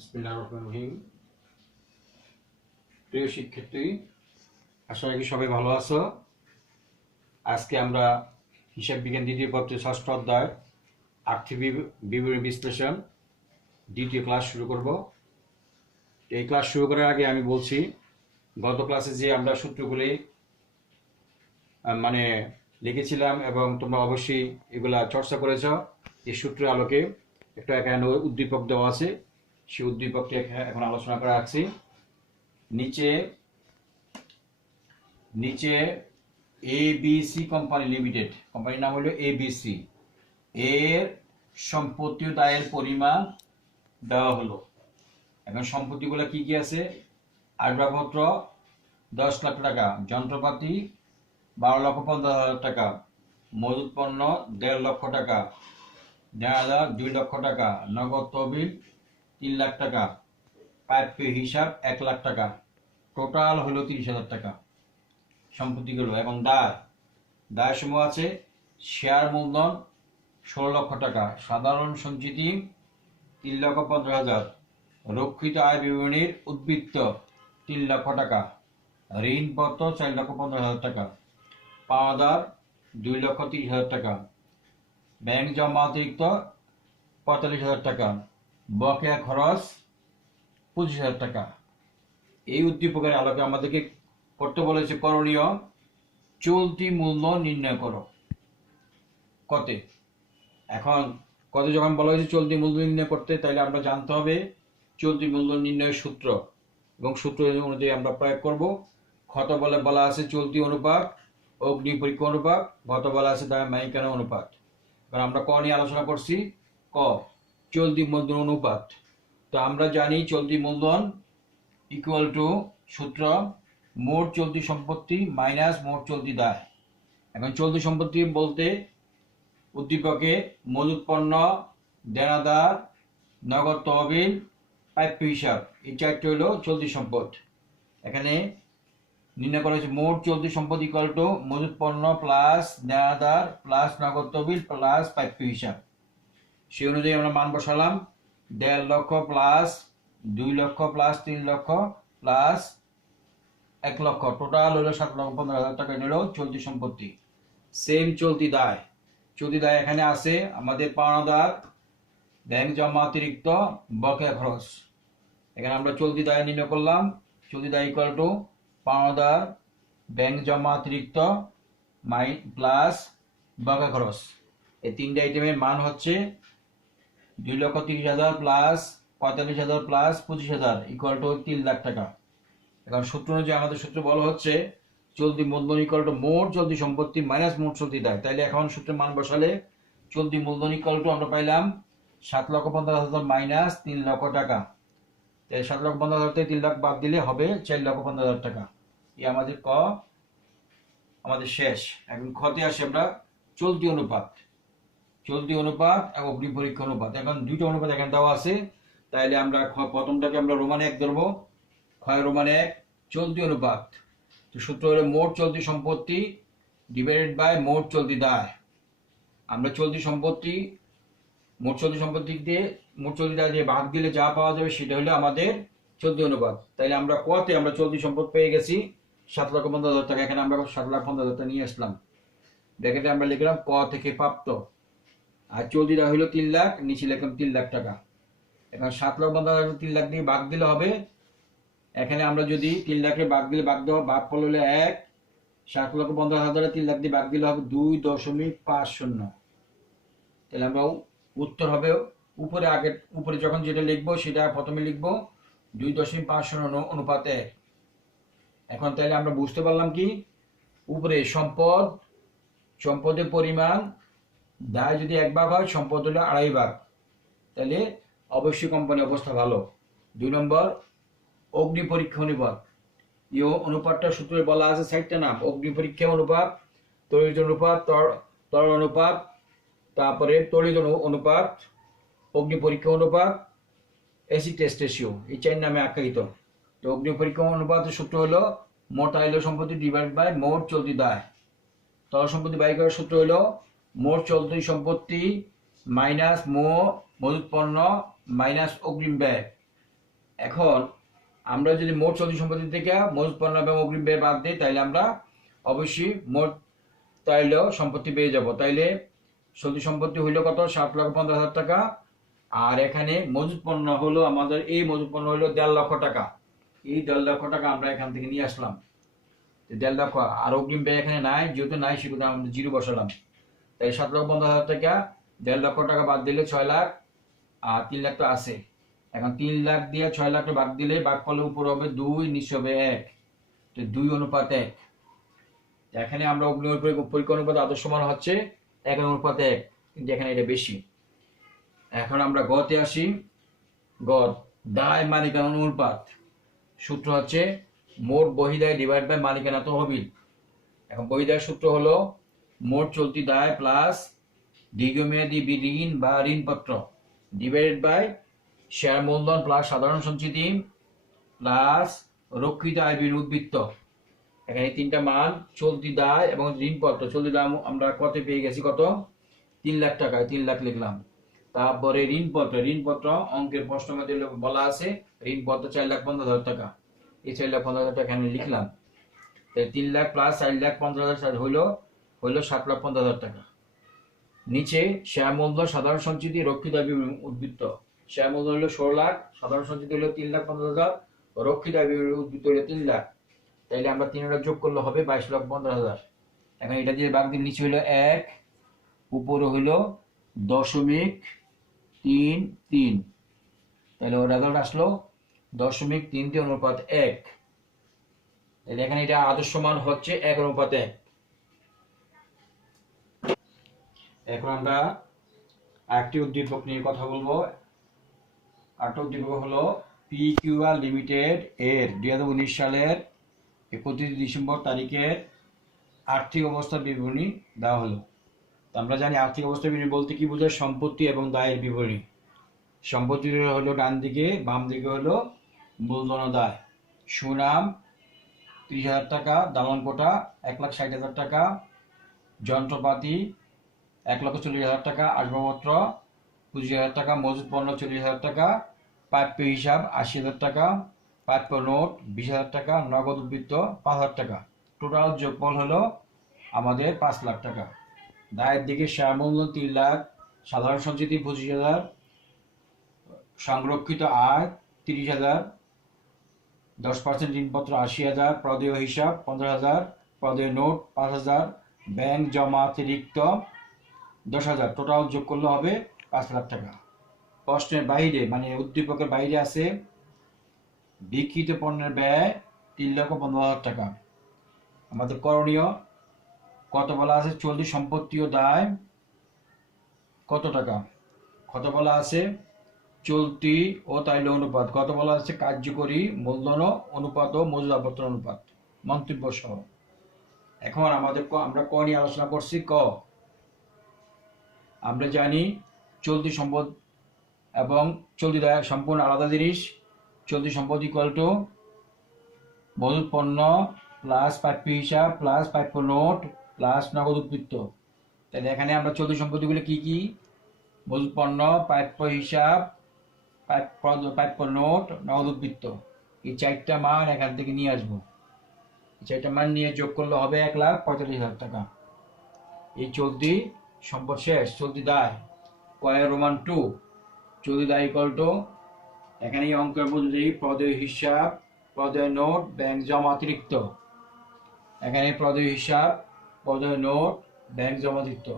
বিসমিল্লাহির রহমানির রহিম। প্রিয় শিক্ষার্থী, আশা রাখি সবাই ভালো আছো। আজকে আমরা হিসাব বিজ্ঞান দ্বিতীয় পত্রের ষষ্ঠ অধ্যায় আর্থিক বিবরণী বিশ্লেষণ দ্বিতীয় ক্লাস শুরু করব। এই ক্লাস শুরু করার আগে আমি বলছি, গত ক্লাসে যে আমরা সূত্রগুলি লিখেছিলাম এবং তোমরা অবশ্যই এগুলা চর্চা করেছ। এই সূত্রের আলোকে একটা এখানে উদ্দীপক দেওয়া আছে, সেই উদ্দীপকটি এখন আলোচনা করা আছে। নিচে এবিসি কোম্পানি লিমিটেড, কোম্পানির নাম হলো এবিসি, এর সম্পত্তি ও দায়ের পরিমাণ দেওয়া হলো। এখন সম্পত্তিগুলো কি কি আছে? আসবাবপত্র 10 লাখ টাকা, যন্ত্রপাতি 12,50,000 টাকা, মজুত পণ্য 1.5 লক্ষ টাকা, দেনাদার 2 লক্ষ টাকা, নগদ তহবিল 3 লাখ টাকা, প্রাপ্য হিসাব 1 লাখ টাকা, টোটাল হলো 30,000 টাকা সম্পত্তিগুলো। এবং দায় সমূহ আছে: শেয়ার মূলধন 16 লক্ষ টাকা, সাধারণ সঞ্চিতি 3,50,000, রক্ষিত আয় বিবরণীর উদ্বৃত্ত 3 লক্ষ টাকা, ঋণপত্র 4,50,000 টাকা, পাওনাদার 2,30,000 টাকা, ব্যাংক জমা অতিরিক্ত 45,000 টাকা, বকেয়া খরচ 25,000 টাকা। এই উদ্দীপকের আলোকে আমাদেরকে করতে বলেছে করণীয় চলতি মূল্য নির্ণয় করো। কতে এখন কতে যখন বলা হয়েছে চলতি মূল্য নির্ণয় করতে, তাহলে আমরা জানতে হবে চলতি মূল্য নির্ণয়ের সূত্র, এবং সূত্র অনুযায়ী আমরা প্রয়োগ করব। ক্ষত বলা আছে চলতি অনুপাত, অগ্নি পরীক্ষা অনুপাত, গত বলা আছে মালিকানা অনুপাত। কারণ আমরা ক নিয়ে আলোচনা করছি, ক চলতি মূলধন অনুপাত। তো আমরা জানি চলতি মূলধন ইকুয়াল টু সূত্র মোট চলতি সম্পত্তি মাইনাস মোট চলতি দায়। এখন চলতি সম্পত্তি বলতে উদ্দীপকে মজুত পণ্য, দেনাদার, নগদ তহবিল, প্রাপ্য হিসাব, এই চারটি হলো চলতি সম্পদ। এখানে নির্ণয় করা হয়েছে মোট চলতি সম্পদ ইকুয়াল টু মজুত পণ্য প্লাস দেনাদার প্লাস নগদ তহবিল প্লাস প্রাপ্য হিসাব। সেই অনুযায়ী আমরা মান বসালাম 1.5 লক্ষ প্লাস 2 লক্ষ প্লাস 3 লক্ষ প্লাস 1 লক্ষ, টোটাল হলো 7,15,000 টাকা নিল চলতি সম্পত্তি। সেম চলতি দায় এখানে আছে আমাদের পাওনাদার, ব্যাংক জমা অতিরিক্ত, বকেয়া খরচ। এখানে আমরা চলতি দায় নির্ণয় করলাম। চলতি দায় ইকুয়াল টু পাওনাদার, ব্যাংক জমা অতিরিক্ত প্লাস বকেয়া খরচ। এই তিনটে আইটেমের মান হচ্ছে 2,30,000 plus 45,000 plus 25,000 equal to 3 lakh টাকা। এখন সূত্র অনুযায়ী আমাদের সূত্র বলা হচ্ছে চলতি মূলধন ইকুয়াল টু মোট চলতি সম্পত্তি মাইনাস মোট চলতি দায়। তাইলে এখন সূত্রের মান বসালে চলতি মূলধন ইকুয়াল টু আমরা পাইলাম 7,50,000 মাইনাস 3 লক্ষ টাকা। তাই 7,50,000 থেকে 3 লাখ বাদ দিলে হবে 4,50,000 টাকা। এই আমাদের আমাদের শেষ। এখন খতে আসে আমরা চলতি অনুপাত এবং অগ্নি পরীক্ষা অনুপাত। এখন দুইটা অনুপাত এখানে দেওয়া আছে, তাইলে আমরা প্রথমটাকে আমরা রোমান 1 ধরবো। ক্ষয় রোমান 1 চলতি অনুপাত। তো সূত্র হলো মোট চলতি সম্পত্তি ডিভাইডেড বাই মোট চলতি দায়। আমরা মোট চলতি সম্পত্তি দিয়ে মোট চলতি দায় দিয়ে ভাগ দিলে যা পাওয়া যাবে সেটা হলো আমাদের চলতি অনুপাত। তাইলে আমরা কতে আমরা চলতি সম্পদ পেয়ে গেছি 7,50,000 টাকা। এখানে আমরা 7,50,000 টাকা নিয়ে আসলাম, ব্র্যাকেটে আমরা লিখলাম ক থেকে প্রাপ্ত, আর চলতি দায় হলো 3 লাখ, নিচে লিখলাম 3 লাখ টাকা। এখন 7,50,000 3 লাখ দিয়ে ভাগ দিলে হবে, এখানে আমরা যদি 3 লাখের ভাগ ফল হলে 1, 7,50,000 3 লাখ দিয়ে ভাগ দিলে হবে 2.50। তাহলে আমরা উত্তর হবে উপরে যখন যেটা লিখবো সেটা প্রথমে লিখবো 2.50 অনুপাত 1। এখন তাহলে আমরা বুঝতে পারলাম কি, উপরে সম্পদের পরিমাণ, দায় যদি 1 ভাগ হয়, সম্পদ হলো 2.5 ভাগ, তাহলে অবশ্যই কোম্পানির অবস্থা ভালো। 2 নম্বর অগ্নি পরীক্ষা অনুপাত। এই অনুপাতটা সূত্রে বলা আছে 4টা নাম: অগ্নি পরীক্ষা অনুপাত, তড়িৎ অনুপাত, তরল অনুপাত, তারপরে তড়িৎ অনুপাত, অগ্নি পরীক্ষা অনুপাত, অ্যাসিড টেস্ট রেশিও, এই 4 নামে আখ্যায়িত। তো অগ্নি পরীক্ষা অনুপাতের সূত্র হলো মোট আইল সম্পত্তি ডিভাইড বাই মোট চলতি দায়। তরল সম্পত্তি বাই করার সূত্র হলো মোট চলতি সম্পত্তি মাইনাস মজুত পণ্য মাইনাস অগ্রিম ব্যয়। এখন আমরা যদি মোট চলতি সম্পত্তি থেকে মজুত পণ্য এবং অগ্রিম ব্যয় বাদ দিই, তাইলে আমরা অবশ্যই মোট তাইলেও সম্পত্তি পেয়ে যাব। তাইলে চলতি সম্পত্তি হইল কত? 7,15,000 টাকা। আর এখানে মজুত পণ্য হলো আমাদের, এই মজুত পণ্য হলো 1.5 লক্ষ টাকা। এই 1.5 লক্ষ টাকা আমরা এখান থেকে নিয়ে আসলাম। 1.5 লক্ষ আর অগ্রিম ব্যয় এখানে নাই, যেহেতু নাই সেগুলো আমরা জিরো বসালাম। তাই 7,15,000 টাকা 1.5 লক্ষ টাকা বাদ দিলে 6 লাখ, আর 3 লাখ তো আছে। এখন 3 লাখ দিয়ে 6 লাখ বাদ দিলে বাদ করলে উপর হবে 2, নিচে হবে 1, তো 2:1। এখানে আমরা অগ্নিম পরীক্ষা অনুপাত আদর্শ মান হচ্ছে 1:1, কিন্তু এখানে এটা বেশি। এখন আমরা গতে আসি। গত দায় মালিকানা অনুপাত সূত্র হচ্ছে মোট বহিদায় ডিভাইড বাই মালিকানা তহবিল। এখন বহিদায় সূত্র হলো মোট চলতি দায় প্লাস দীর্ঘমেয়াদী ঋণ বা ঋণপত্র ডিভাইডেড বাই শেয়ার মূলধন প্লাস সাধারণ সঞ্চিতি প্লাস রক্ষিত আয় উদ্বৃত্ত। এখানে তিনটা মান, চলতি দায় এবং ঋণপত্র। চলতি দায় আমরা কত পেয়ে গেছি? কত? 3 লাখ টাকা, 3 লাখ লিখলাম। তারপরে ঋণপত্র অঙ্কের প্রশ্নের মধ্যে বলা আছে ঋণপত্র 4,15,000 টাকা। এই 4,15,000 টাকা এখানে লিখলাম। 3 লাখ প্লাস 4,15,000 হইলো 7,15,000 টাকা। নিচে শেয়ার মূলধন সাধারণ সঞ্চিতি রক্ষিত আয় উদ্বৃত্ত। শেয়ার মূলধন হলো 16 লাখ, সাধারণ সঞ্চিতি হলো 3,15,000, রক্ষিত আয় উদ্বৃত্ত হলো 3 লাখ। তাইলে আমরা 3টা যোগ করলে হবে 22,15,000। এখন এটা দিয়ে বাদ দিন, নিচে হইলো 1, উপরে হইলো 0.33। তাহলে ওর রেজাল্ট আসলো 0.33:1। তাহলে এখানে এটা আদর্শ মান হচ্ছে 1:1। এখন আমরা আরেকটি উদ্দীপক নিয়ে কথা বলবো। আরেকটা উদ্দীপক হলো PQR লিমিটেড এর 2019 সালের 31 ডিসেম্বর তারিখের আর্থিক অবস্থার বিবরণী দেওয়া হলো। আমরা জানি আর্থিক অবস্থা বিবরণী বলতে কি বোঝায়? সম্পত্তি এবং দায়ের বিবরণী। সম্পত্তি হলো ডান দিকে, বাম দিকে হলো মূলধন দায়। সুনাম 30,000 টাকা, দালান কোটা 1,60,000 টাকা, যন্ত্রপাতি 1,40,000 টাকা, আসবাবপত্র 25,000 টাকা, মজুত পণ্য 40,000 টাকা, প্রাপ্য হিসাব 80,000 টাকা, প্রাপ্য নোট 20,000 টাকা, নগদ উদ্বৃত্ত 5,000 টাকা। টোটাল যোগফল হলো আমাদের 5 লাখ টাকা। দায়ের দিকে শেয়ার মূলধন 3 লাখ, সাধারণ সঞ্চিতি 25,000, সংরক্ষিত আয় 30,000, 10% ঋণপত্র 80,000, প্রদেয় হিসাব 15,000, প্রদেয় নোট 5,000, ব্যাংক জমা অতিরিক্ত 10,000। টোটাল যোগ করলে হবে 5 লাখ টাকা। প্রশ্নের বাইরে মানে উদ্দীপকের বাইরে আছে বিক্রিত পণ্যের ব্যয় 3,15,000 টাকা। আমাদের করণীয় কত বলা আছে? চলতি সম্পত্তি ও দায় কত টাকা? কত বলা আছে? চলতি ও তাইলে অনুপাত। কত বলা আছে? কার্যকরী মূলধন অনুপাত ও মজুদাপত্র অনুপাত। মন্তব্য সহ। এখন আমরা ক নিয়ে আলোচনা করছি। ক, আমরা জানি চলতি সম্পদ এবং চলতি দায় সম্পূর্ণ আলাদা জিনিস। চলতি সম্পদ ইকুয়াল টু মজুত পণ্য প্লাস প্রাপ্য হিসাব প্লাস প্রাপ্য নোট প্লাস নগদ উদ্বৃত্ত। তাহলে এখানে আমরা চলতি সম্পত্তিগুলো কি কি? মজুত পণ্য, প্রাপ্য হিসাব, প্রাপ্য নোট, নগদ উদ্বৃত্ত। এই 4টা মান এখান থেকে নিয়ে আসবো। এই 4টা মান নিয়ে যোগ করলে হবে 1,45,000 টাকা। এই চলতি সম্পদ শেষ। চলতি দায় কয়ের রোমান 2। চলতি দায় ইকুয়াল টু, এখানে এই অঙ্কের মধ্যে প্রদেয় হিসাব, প্রদেয় নোট, ব্যাংক জমা অতিরিক্ত। এখানে প্রদেয় হিসাব, প্রদেয় নোট, ব্যাংক জমা অতিরিক্ত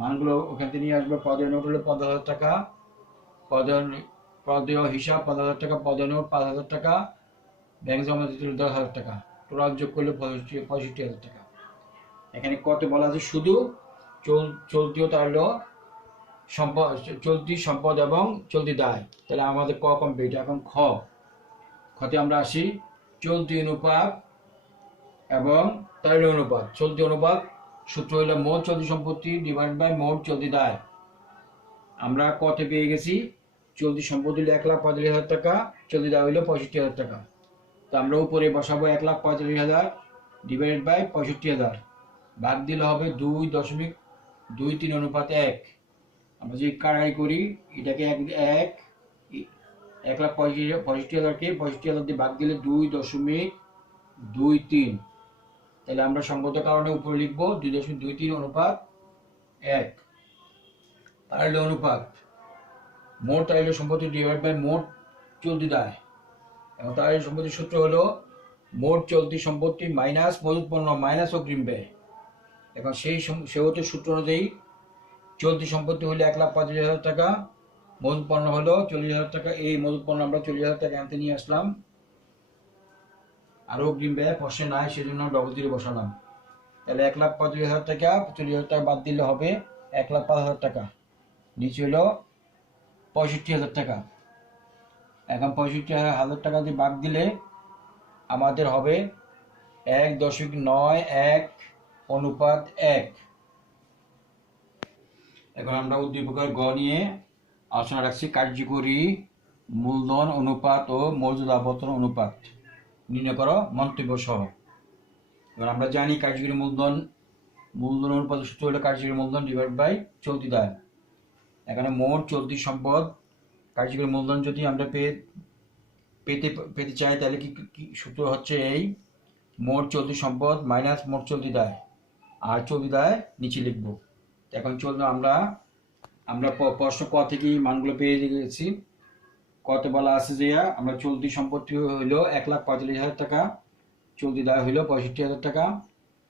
মানগুলো ওখান থেকে নিয়ে আসবো। প্রদেয় নোট হলো 15,000 টাকা, প্রদেয় হিসাব 15,000 টাকা, প্রদেয় নোট 5,000 টাকা, ব্যাংক জমা অতিরিক্ত 10,000 টাকা। টোটাল যোগ করলে 65,000 টাকা। এখানে কত বলা আছে? শুধু চলতিও তার হলো সম্পদ, চলতি সম্পদ এবং চলতি দায়। তাহলে আমাদের ক কমপ্লিট। এখন খতে আমরা আসি। চলতি অনুপাত এবং তাইল অনুপাত। চলতি অনুপাত সূত্র হইল মোট চলতি সম্পত্তি ডিভাইড বাই মোট চলতি দায়। আমরা কতে পেয়ে গেছি? চলতি সম্পত্তি হলো 1,45,000 টাকা, চলতি দায় হইলো 65,000 টাকা। তো আমরা উপরে বসাবো 1,45,000 ডিভাইড বাই 65,000। ভাগ দিলে হবে 2.23:1। আমরা যদি কাটাকাটি করি, এটাকে 1,65,000কে 65,000 দিয়ে ভাগ দিলে 2.23। তাহলে আমরা সঙ্গত কারণে উপরে লিখবো 2.23 অনুপাত 1। তাহলে অনুপাত মোট তাইল সম্পত্তি ডিভাইড বাই মোট চলতি দায়। এবং তাইল সম্পত্তির সূত্র হলো মোট চলতি সম্পত্তি মাইনাস মজুত পণ্য মাইনাস অগ্রিম ব্যয়। এখন সেহেতু সূত্র অনুযায়ী চলতি সম্পত্তি হলো 1,35,000 টাকা, মজুত পণ্য হলো 40,000 টাকা। এই মজুত পণ্য আমরা 40,000 টাকা আনতে নিয়ে আসলাম, আর অগ্রিম ব্যয় প্রশ্নে নাই, সেজন্য ডবল জিরো বসালাম। তাহলে 1,35,000 টাকা 40,000 টাকা বাদ দিলে হবে 1,05,000 টাকা, নিচে হলো 65,000 টাকা। এখন 65,000 টাকা দিয়ে বাদ দিলে আমাদের হবে 1.91 অনুপাত 1। এখন আমরা উদ্দীপকের গ নিয়ে আলোচনা রাখছি কার্যকরী মূলধন অনুপাত ও মজুদ আবর্তন অনুপাত নির্ণয় করো মন্তব্য সহ। এবার আমরা জানি কার্যকরী মূলধন অনুপাত সূত্র হলো কার্যকরী মূলধন ডিভাইড বাই চলতি দায়। এখানে মোট চলতি সম্পদ কার্যকরী মূলধন যদি আমরা পেতে চাই তাহলে কি সূত্র হচ্ছে এই মোট চলতি সম্পদ মাইনাস মোট চলতি দায়, আর চলতি দায় নিচে লিখবো। এখন চলুন আমরা প্রশ্ন ক থেকে মানগুলো পেয়ে গেছি। কতে বলা আছে যে আমরা চলতি সম্পত্তি হইলো 1,45,000 টাকা, চলতি দায় হইলো 65,000 টাকা,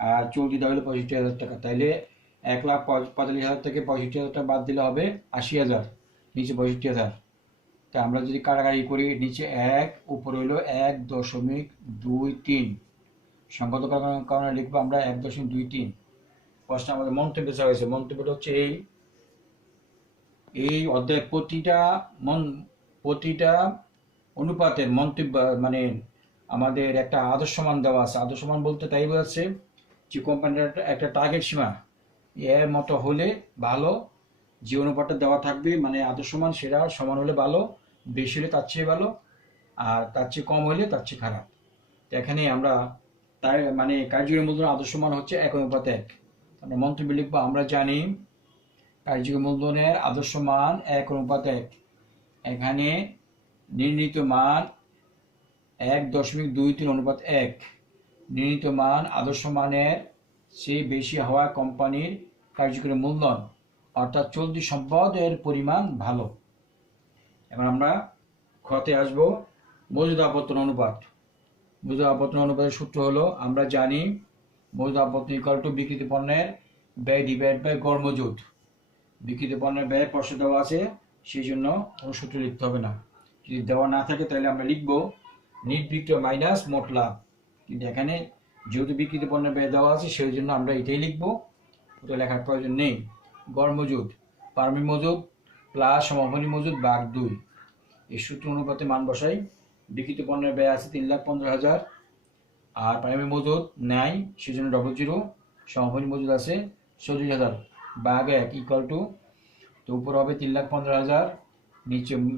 আর চলতি দায় হইলো 65,000 টাকা। তাইলে 1,45,000 থেকে 65,000 টাকা বাদ দিলে হবে 80,000, নিচে 65,000। তা আমরা যদি কাটাকাটি করি, নিচে 1 উপরে হইলো 1.23। সংগত কারণে লিখবো আমরা 1.23। প্রশ্ন আমাদের মন্তব্য চাওয়া হয়েছে। মন্তব্যটা হচ্ছে এই অধ্যায় প্রতিটা অনুপাতের মন্তব্য মানে আমাদের একটা আদর্শমান দেওয়া আছে। আদর্শমান বলতে তাই বোঝাচ্ছে যে কোম্পানির একটা টার্গেট সীমা এর মতো হলে ভালো, যে অনুপাতটা দেওয়া থাকবে মানে আদর্শমান সেটা সমান হলে ভালো, বেশি হলে তার চেয়ে ভালো, আর তার চেয়ে কম হলে তার চেয়ে খারাপ। তো এখানে আমরা তাই মানে কার্যকরী মূলধন আদর্শমান হচ্ছে 1:1। আমরা মন্তব্য লিখবো আমরা জানি কার্যকরী মূলধনের আদর্শ মান 1:1। এখানে নির্ণীত মান 1.23:1। নির্ণীত মান আদর্শ মানের চেয়ে বেশি হওয়া কোম্পানির কার্যকরী মূলধন অর্থাৎ চলতি সম্পদের পরিমাণ ভালো। এবার আমরা খতে আসবো মজুদ আবর্তন অনুপাত। মজুদ আবর্তন অনুপাতের সূত্র হলো আমরা জানি মজুদ আবর্তন ইকুয়াল টু বিক্রিত পণ্যের ব্যয় ডিভাইড বাই গড় মজুদ। বিক্রিত পণ্যের ব্যয় প্রশ্নে দেওয়া আছে, সেই জন্য কোনো সূত্র লিখতে হবে না। যদি দেওয়া না থাকে তাহলে আমরা লিখবো নিট বিক্রয় মাইনাস মোট লাভ। কিন্তু এখানে যেহেতু বিক্রিত পণ্যের ব্যয় দেওয়া আছে সেই জন্য আমরা এটাই লিখবো, ওটা লেখার প্রয়োজন নেই। গড় মজুদ প্রারম্ভিক মজুদ প্লাস সমাপনী মজুদ ভাগ 2। এই সূত্র অনুপাতে মান বসাই। বিক্রিত পণ্যের ব্যয় আছে 3,15,000 আর প্রারম্ভিক মজুদ নাই, সেজন্য ডবল জিরো। সমাপনী মজুদ আছে 40,000 ভাগ 1 ইকুয়াল টু, তো উপর হবে 3,15,000,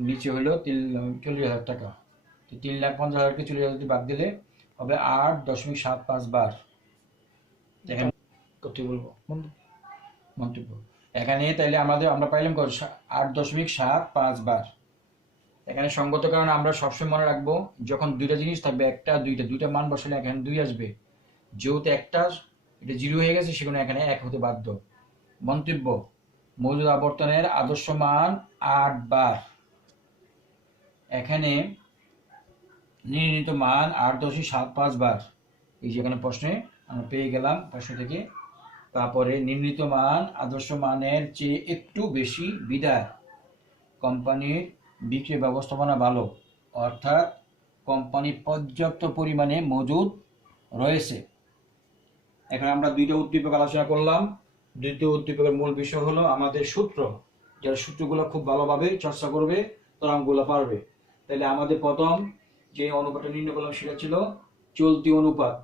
নিচে হলো 40,000 টাকা। তো 3,15,000কে 40,000 বাদ দিলে হবে 8.75 বার। এখানে কত বলবো মন্তব্য এখানে তাইলে আমরা পাইলাম 8.75 বার। এখানে সঙ্গত কারণে আমরা সবসময় মনে রাখবো যখন দুইটা জিনিস থাকবে, দুইটা মান বসালে এখানে 2 আসবে। যেহেতু একটা এটা 0 হয়ে গেছে সেখানে এখানে 1 হতে বাধ্য। মন্তব্য মজুদ আবর্তনের আদর্শ মান 8 বার। এখানে নির্ণীত মান 8.75 বার। এই যেখানে প্রশ্নে আমরা পেয়ে গেলাম প্রশ্ন থেকে। তারপরে নির্ণীত মান আদর্শ মানের চেয়ে একটু বেশি বিদায় কোম্পানির বিক্রি ব্যবস্থাপনা ভালো, অর্থাৎ কোম্পানি পর্যাপ্ত পরিমাণে মজুদ রয়েছে। এখানে আমরা দুইটা উদ্দীপক আলোচনা করলাম। দ্বিতীয় উদ্দীপকের মূল বিষয় হলো আমাদের সূত্র, যারা সূত্রগুলো খুব ভালোভাবে চর্চা করবে তারা অঙ্কগুলো পারবে। তাহলে আমাদের প্রথম যে অনুপাতটা নির্ণয় করলাম সেটা ছিল চলতি অনুপাত।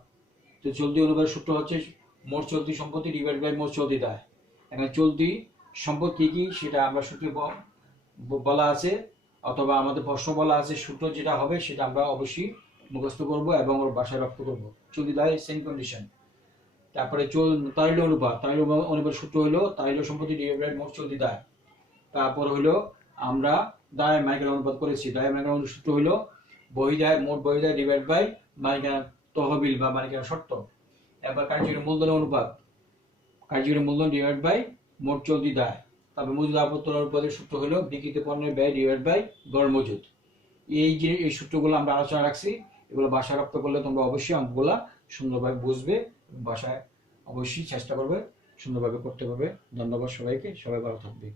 তো চলতি অনুপাতের সূত্র হচ্ছে মোট চলতি সম্পত্তি ডিভাইড বাই মোট চলতি দায়। এখানে চলতি সম্পত্তি কি সেটা আমরা সূত্রে বলা আছে, অথবা আমাদের প্রশ্ন বলা আছে। সূত্র যেটা হবে সেটা আমরা অবশ্যই মুখস্থ করব এবং ওর বাসায় রপ্ত করব। চলতি দায় সেম কন্ডিশন। তারপরে তাইল অনুপাত সূত্র হলো তাইল সম্পত্তি ডিভাইড বাই মোট চলতি দায়। তারপর হলো আমরা দায় মালিকানা অনুপাত করেছি। দায় মালিকানা সূত্র হলো বহিদায় মোট বহিদায় ডিভাইড বাই মালিকানা তহবিল বা মালিকানা শর্ত। এবার কার্যকরী মূলধনের অনুপাত, কার্যকরী মূলধন ডিভাইড বাই মোট চলতি দায়। তারপর মজুদ আপত্তন অনুপাতের সূত্র হলো বিক্রিত পণ্যের ব্যয় ডিভাইড বাই গড় মজুদ। এই সূত্রগুলো আমরা আলোচনা রাখছি, এগুলো বাসায় রপ্ত করলে তোমরা অবশ্যই অঙ্কগুলা সুন্দরভাবে বুঝবে, বাসায় অবশ্যই চেষ্টা করবে সুন্দরভাবে করতে পারবে। ধন্যবাদ সবাইকে, সবাই ভালো থাকবে।